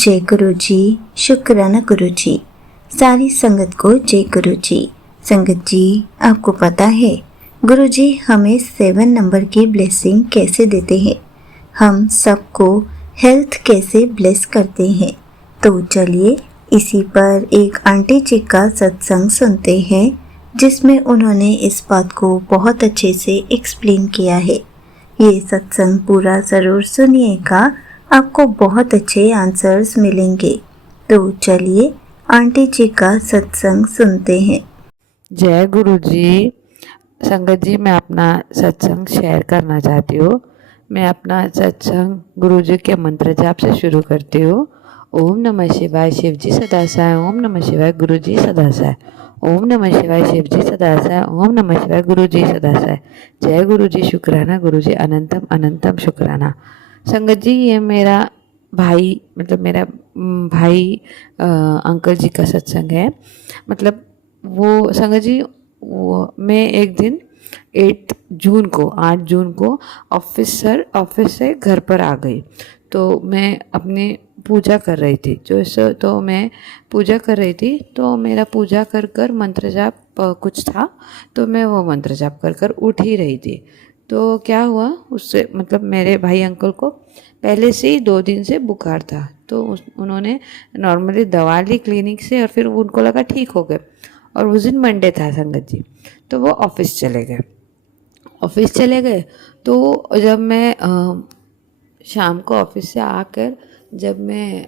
जय गुरु जी, शुक्राना गुरु जी। सारी संगत को जय गुरु जी। संगत जी, आपको पता है गुरु जी हमें 7 नंबर की ब्लेसिंग कैसे देते हैं, हम सबको हेल्थ कैसे ब्लेस करते हैं। तो चलिए इसी पर एक आंटी जी का सत्संग सुनते हैं, जिसमें उन्होंने इस बात को बहुत अच्छे से एक्सप्लेन किया है। ये सत्संग पूरा ज़रूर सुनिएगा, आपको बहुत अच्छे आंसर्स मिलेंगे। तो चलिए आंटी जी का सत्संग सुनते हैं। जय गुरु जी। संगत जी, मैं अपना सत्संग शेयर करना चाहती हूँ। मैं अपना सत्संग गुरु जी के मंत्र जाप से शुरू करती हूँ। ओम नमः शिवाय, शिव जी सदासाय। ओम नमः शिवाय, गुरु जी सदासाय। ओम नमः शिवाय, शिव जी सदासाय। ओम नमः शिवाय, गुरु जी सदासाय। जय गुरु जी, शुक्राना गुरु जी, अनंतम अनंतम शुक्राना। संगत जी, ये मेरा भाई मतलब मेरा भाई अंकल जी का सत्संग है। मतलब वो संगत जी, वो मैं एक दिन 8 जून को ऑफिस से घर पर आ गई। तो मैं अपनी पूजा कर रही थी, तो मैं पूजा कर रही थी, तो मेरा पूजा कर कर मंत्र जाप कुछ था, तो मैं वो मंत्र जाप कर कर उठ ही रही थी। तो क्या हुआ उससे, मतलब मेरे भाई अंकल को पहले से ही 2 दिन से बुखार था, तो उन्होंने नॉर्मली दवा ली क्लिनिक से और फिर उनको लगा ठीक हो गए। और उस दिन मंडे था संगत जी, तो वो ऑफिस चले गए। तो जब मैं शाम को ऑफिस से आकर जब मैं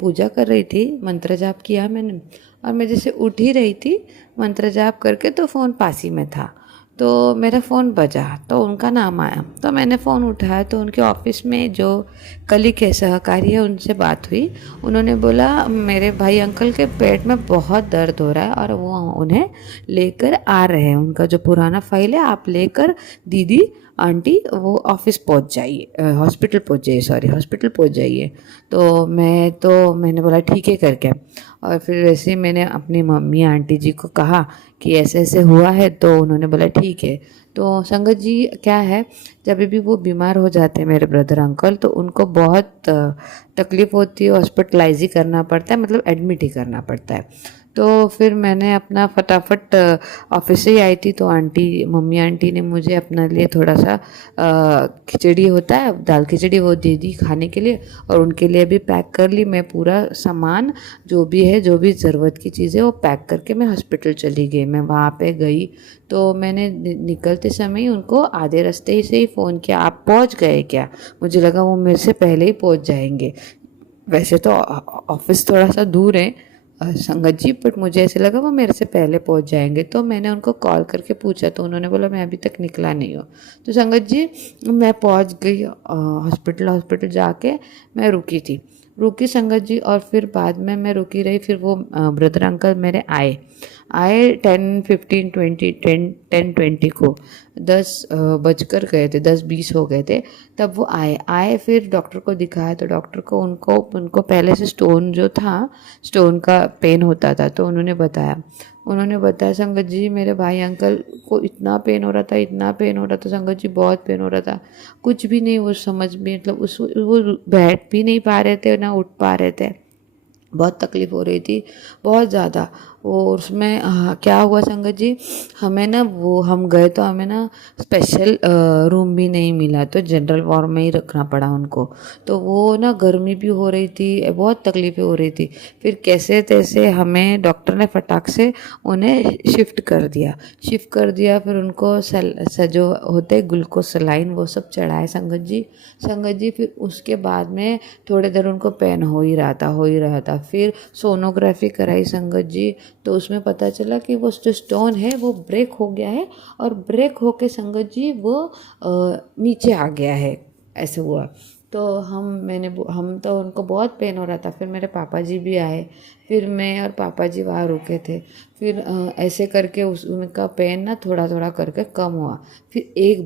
पूजा कर रही थी, मंत्र जाप किया मैंने, और मैं जैसे उठ ही रही थी मंत्र जाप करके, तो फ़ोन पास ही में था। तो मेरा फ़ोन बजा, तो उनका नाम आया, तो मैंने फ़ोन उठाया, तो उनके ऑफिस में जो कलीग है, सहकारी है, उनसे बात हुई। उन्होंने बोला मेरे भाई अंकल के पेट में बहुत दर्द हो रहा है और वो उन्हें लेकर आ रहे हैं। उनका जो पुराना फाइल है आप लेकर दीदी आंटी वो ऑफिस पहुंच जाइए, हॉस्पिटल पहुंच जाइए। तो मैंने बोला ठीक है करके, और फिर वैसे ही मैंने अपनी मम्मी आंटी जी को कहा कि ऐसे ऐसे हुआ है, तो उन्होंने बोला ठीक है। तो संगत जी क्या है, जब भी वो बीमार हो जाते हैं मेरे ब्रदर अंकल, तो उनको बहुत तकलीफ़ होती है, हॉस्पिटलाइज ही करना पड़ता है, मतलब एडमिट ही करना पड़ता है। तो फिर मैंने अपना फटाफट ऑफिस से ही आई थी, तो मम्मी आंटी ने मुझे अपने लिए थोड़ा सा खिचड़ी होता है, दाल खिचड़ी, वो दे दी खाने के लिए, और उनके लिए भी पैक कर ली। मैं पूरा सामान जो भी है, जो भी ज़रूरत की चीज़ें, वो पैक करके मैं हॉस्पिटल चली गई। मैं वहाँ पे गई, तो मैंने निकलते समय ही उनको आधे रास्ते से ही फ़ोन किया, आप पहुँच गए क्या? मुझे लगा वो मेरे से पहले ही पहुँच जाएंगे। वैसे तो ऑफिस थोड़ा सा दूर है संगत जी, बट मुझे ऐसे लगा वो मेरे से पहले पहुंच जाएंगे। तो मैंने उनको कॉल करके पूछा, तो उन्होंने बोला मैं अभी तक निकला नहीं हूँ। तो संगत जी मैं पहुंच गई हॉस्पिटल जाके मैं रुकी संगत जी, और फिर बाद में मैं रुकी रही। फिर वो ब्रदर अंकल मेरे आए 10:15 10:20 को, 10 बजकर गए थे, 10:20 हो गए थे, तब वो आए फिर डॉक्टर को दिखाया। तो डॉक्टर को उनको पहले से स्टोन का पेन होता था, तो उन्होंने बताया संगत जी मेरे भाई अंकल को इतना पेन हो रहा था संगत जी, बहुत पेन हो रहा था। कुछ भी नहीं वो समझ में, मतलब वो बैठ भी नहीं पा रहे थे ना उठ पा रहे थे, बहुत तकलीफ़ हो रही थी, बहुत ज़्यादा। वो उसमें क्या हुआ संगत जी, हम गए तो हमें ना स्पेशल रूम भी नहीं मिला, तो जनरल वार्ड में ही रखना पड़ा उनको। तो वो ना गर्मी भी हो रही थी, बहुत तकलीफ़ें हो रही थी। फिर कैसे तैसे हमें डॉक्टर ने फटाक से उन्हें शिफ्ट कर दिया। फिर उनको जो होते ग्लूकोज सलाइन वो सब चढ़ाए संगत जी। फिर उसके बाद में थोड़ी देर उनको पेन हो ही रहा था। फिर सोनोग्राफी कराई संगत जी, तो उसमें पता चला कि वो जो स्टोन है वो ब्रेक हो गया है, और ब्रेक होके संगत जी वो नीचे आ गया है, ऐसे हुआ। तो हम तो उनको बहुत पेन हो रहा था। फिर मेरे पापा जी भी आए, फिर मैं और पापा जी वहाँ रुके थे। फिर ऐसे करके उनका पेन ना थोड़ा थोड़ा करके कम हुआ। फिर 1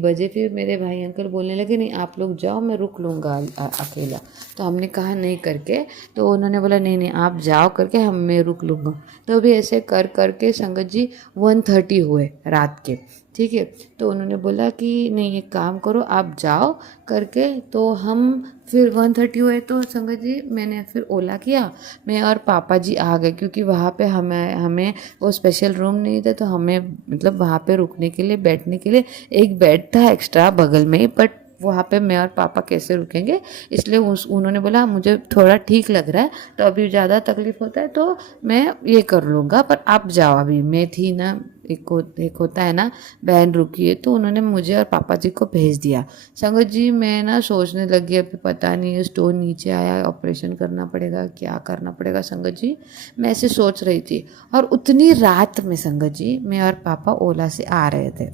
बजे फिर मेरे भाई अंकल बोलने लगे नहीं आप लोग जाओ, मैं रुक लूँगा अकेला। तो हमने कहा नहीं करके, तो उन्होंने बोला नहीं आप जाओ करके, मैं रुक लूँगा। तो भी ऐसे कर करके संगत जी 1:30 हुए रात के। ठीक है। तो उन्होंने बोला कि नहीं एक काम करो आप जाओ करके, तो हम फिर 1:30 हुए तो संगत जी मैंने फिर ओला किया, मैं और पापा जी आ गए क्योंकि वहाँ पे हमें वो स्पेशल रूम नहीं था, तो हमें मतलब वहाँ पे रुकने के लिए बैठने के लिए एक बेड था एक्स्ट्रा बगल में ही, बट वहाँ पे मैं और पापा कैसे रुकेंगे, इसलिए उन्होंने बोला मुझे थोड़ा ठीक लग रहा है तो अभी ज़्यादा तकलीफ होता है तो मैं ये कर लूँगा, पर आप जाओ अभी। मैं थी ना, एक होता है ना बहन रुकी है, तो उन्होंने मुझे और पापा जी को भेज दिया। संगत जी मैं ना सोचने लगी अभी पता नहीं स्टोन नीचे आया, ऑपरेशन करना पड़ेगा, क्या करना पड़ेगा संगत जी, मैं ऐसे सोच रही थी। और उतनी रात में संगत जी मैं और पापा ओला से आ रहे थे,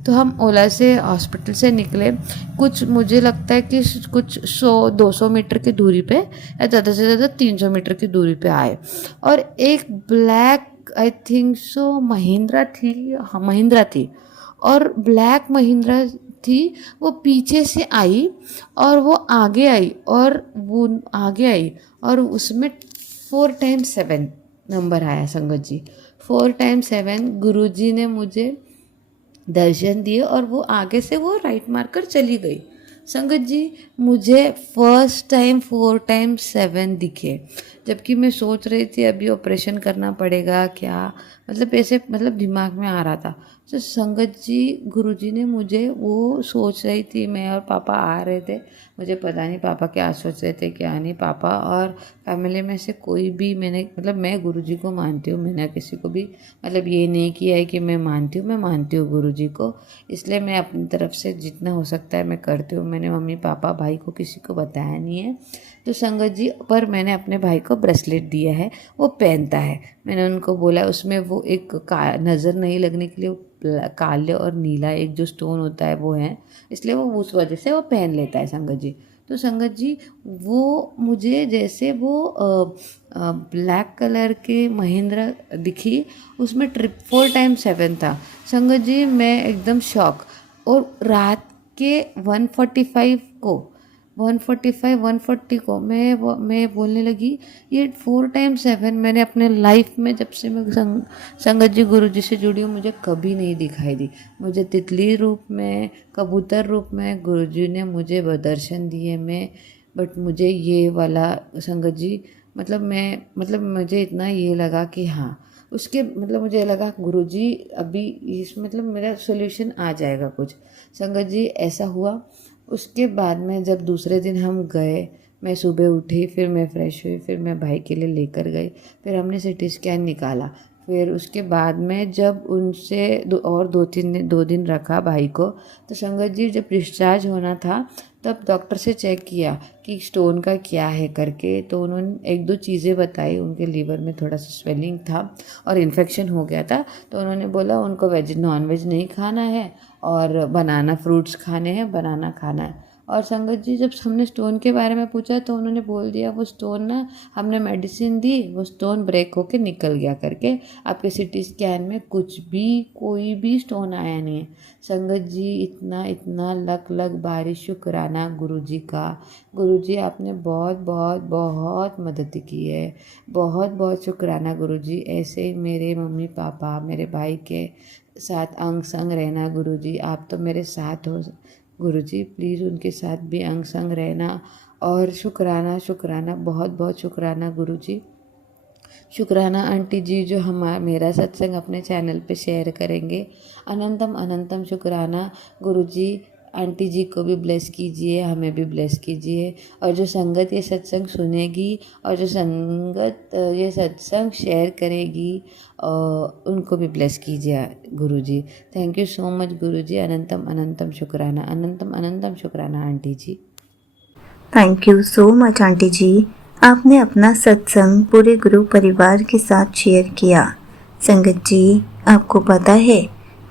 तो हम ओला से हॉस्पिटल से निकले, कुछ मुझे लगता है कि कुछ 100-200 मीटर की दूरी पे या ज़्यादा से ज़्यादा 300 मीटर की दूरी पे आए, और एक black I think so Mahindra थी, हाँ महिंद्रा थी, और ब्लैक महिंद्रा थी, वो पीछे से आई और वो आगे आई, और वो आगे आई और उसमें 4x7 नंबर आया संगत जी, 4x7। गुरुजी ने मुझे दर्शन दिए और वो आगे से वो राइट मारकर चली गई। संगत जी मुझे फर्स्ट टाइम 4x7 दिखे, जबकि मैं सोच रही थी अभी ऑपरेशन करना पड़ेगा क्या, मतलब ऐसे मतलब दिमाग में आ रहा था। तो संगत जी गुरुजी ने मुझे, वो सोच रही थी, मैं और पापा आ रहे थे, मुझे पता नहीं पापा क्या सोच रहे थे क्या नहीं, पापा और फैमिली में से कोई भी, मैंने मतलब मैं गुरुजी को मानती हूँ, मैंने किसी को भी मतलब ये नहीं किया है कि मैं मानती हूँ गुरुजी को, इसलिए मैं अपनी तरफ से जितना हो सकता है मैं करती हूँ। मैंने मम्मी पापा भाई को किसी को बताया नहीं है। तो संगत जी पर मैंने अपने भाई को ब्रेसलेट दिया है, वो पहनता है। मैंने उनको बोला उसमें वो एक नज़र नहीं लगने के लिए काले और नीला एक जो स्टोन होता है वो है, इसलिए वो उस वजह से वो पहन लेता है संगत जी। तो संगत जी वो मुझे जैसे वो ब्लैक कलर के महिंद्रा दिखी, उसमें 4x7 था संगत जी, मैं एकदम शॉक। और रात के 140 को मैं बोलने लगी ये 4x7 मैंने अपने लाइफ में जब से मैं संगत जी गुरु जी से जुड़ी हूँ मुझे कभी नहीं दिखाई दी। मुझे तितली रूप में, कबूतर रूप में गुरु जी ने मुझे दर्शन दिए में, बट मुझे ये वाला संगत जी मतलब मुझे इतना ये लगा कि हाँ उसके मतलब मुझे लगा गुरुजी अभी इस मतलब मेरा सोल्यूशन आ जाएगा कुछ। संगत जी ऐसा हुआ। उसके बाद में जब दूसरे दिन हम गए, मैं सुबह उठी, फिर मैं फ्रेश हुई, फिर मैं भाई के लिए लेकर गई, फिर हमने सिटी स्कैन निकाला। फिर उसके बाद में जब उनसे 2 दिन रखा भाई को, तो संगत जी जब डिस्चार्ज होना था तब डॉक्टर से चेक किया कि स्टोन का क्या है करके, तो उन्होंने 1-2 चीज़ें बताई। उनके लीवर में थोड़ा सा स्वेलिंग था और इन्फेक्शन हो गया था, तो उन्होंने बोला उनको नॉन वेज नहीं खाना है और बनाना फ्रूट्स खाने हैं, बनाना खाना है। और संगत जी जब हमने स्टोन के बारे में पूछा तो उन्होंने बोल दिया वो स्टोन ना, हमने मेडिसिन दी, वो स्टोन ब्रेक होके निकल गया करके, आपके सिटी स्कैन में कुछ भी कोई भी स्टोन आया नहीं है। संगत जी इतना लख बारी शुक्राना गुरुजी का। गुरुजी आपने बहुत बहुत बहुत मदद की है, बहुत बहुत शुक्राना गुरुजी। ऐसे ही मेरे मम्मी पापा मेरे भाई के साथ अंग संग रहना गुरुजी, आप तो मेरे साथ हो गुरुजी, प्लीज़ उनके साथ भी अंग संग रहना। और शुक्राना बहुत बहुत शुक्राना गुरुजी। शुक्राना आंटी जी जो मेरा सत्संग अपने चैनल पे शेयर करेंगे। अनंतम अनंतम शुक्राना गुरुजी। आंटी जी को भी ब्लेस कीजिए, हमें भी ब्लेस कीजिए, और जो संगत ये सत्संग सुनेगी और जो संगत ये सत्संग शेयर करेगी उनको भी ब्लेस कीजिए गुरुजी। थैंक यू सो मच गुरुजी। अनंतम अनंतम शुक्राना, अनंतम अनंतम शुक्राना aunty ji. Thank you so much aunty ji, आपने अपना सत्संग पूरे गुरु परिवार के साथ शेयर किया। संगत जी आपको पता है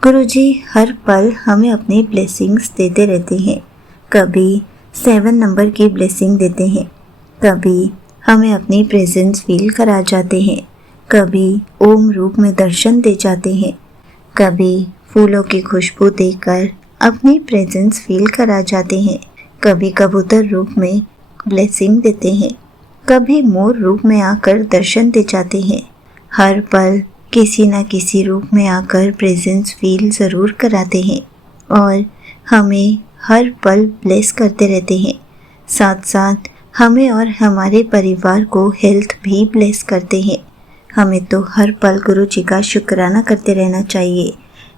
गुरुजी हर पल हमें अपनी ब्लेसिंग्स देते रहते हैं। कभी 7 नंबर की ब्लेसिंग देते हैं, कभी हमें अपनी प्रेजेंस फील करा जाते हैं, कभी ओम रूप में दर्शन दे जाते हैं, कभी फूलों की खुशबू देकर अपनी प्रेजेंस फील करा जाते हैं, कभी कबूतर रूप में ब्लेसिंग देते हैं, कभी मोर रूप में आकर दर्शन दे जाते हैं। हर पल किसी न किसी रूप में आकर प्रेजेंस फील ज़रूर कराते हैं और हमें हर पल ब्लेस करते रहते हैं। साथ साथ हमें और हमारे परिवार को हेल्थ भी ब्लेस करते हैं। हमें तो हर पल गुरु जी का शुक्राना करते रहना चाहिए,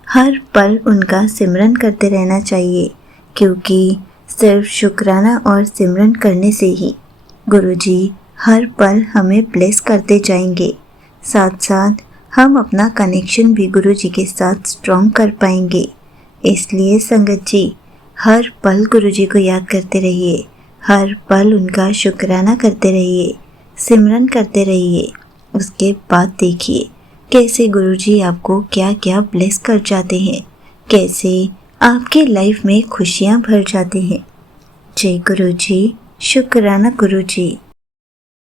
हर पल उनका सिमरन करते रहना चाहिए, क्योंकि सिर्फ शुक्राना और सिमरन करने से ही गुरु जी हर पल हमें ब्लेस करते जाएंगे। साथ साथ हम अपना कनेक्शन भी गुरु जी के साथ स्ट्रॉन्ग कर पाएंगे। इसलिए संगत जी, हर पल गुरु जी को याद करते रहिए, हर पल उनका शुक्राना करते रहिए, सिमरन करते रहिए। उसके बाद देखिए कैसे गुरु जी आपको क्या क्या ब्लेस कर जाते हैं, कैसे आपकी लाइफ में खुशियाँ भर जाते हैं। जय गुरु जी, शुक्राना गुरु जी।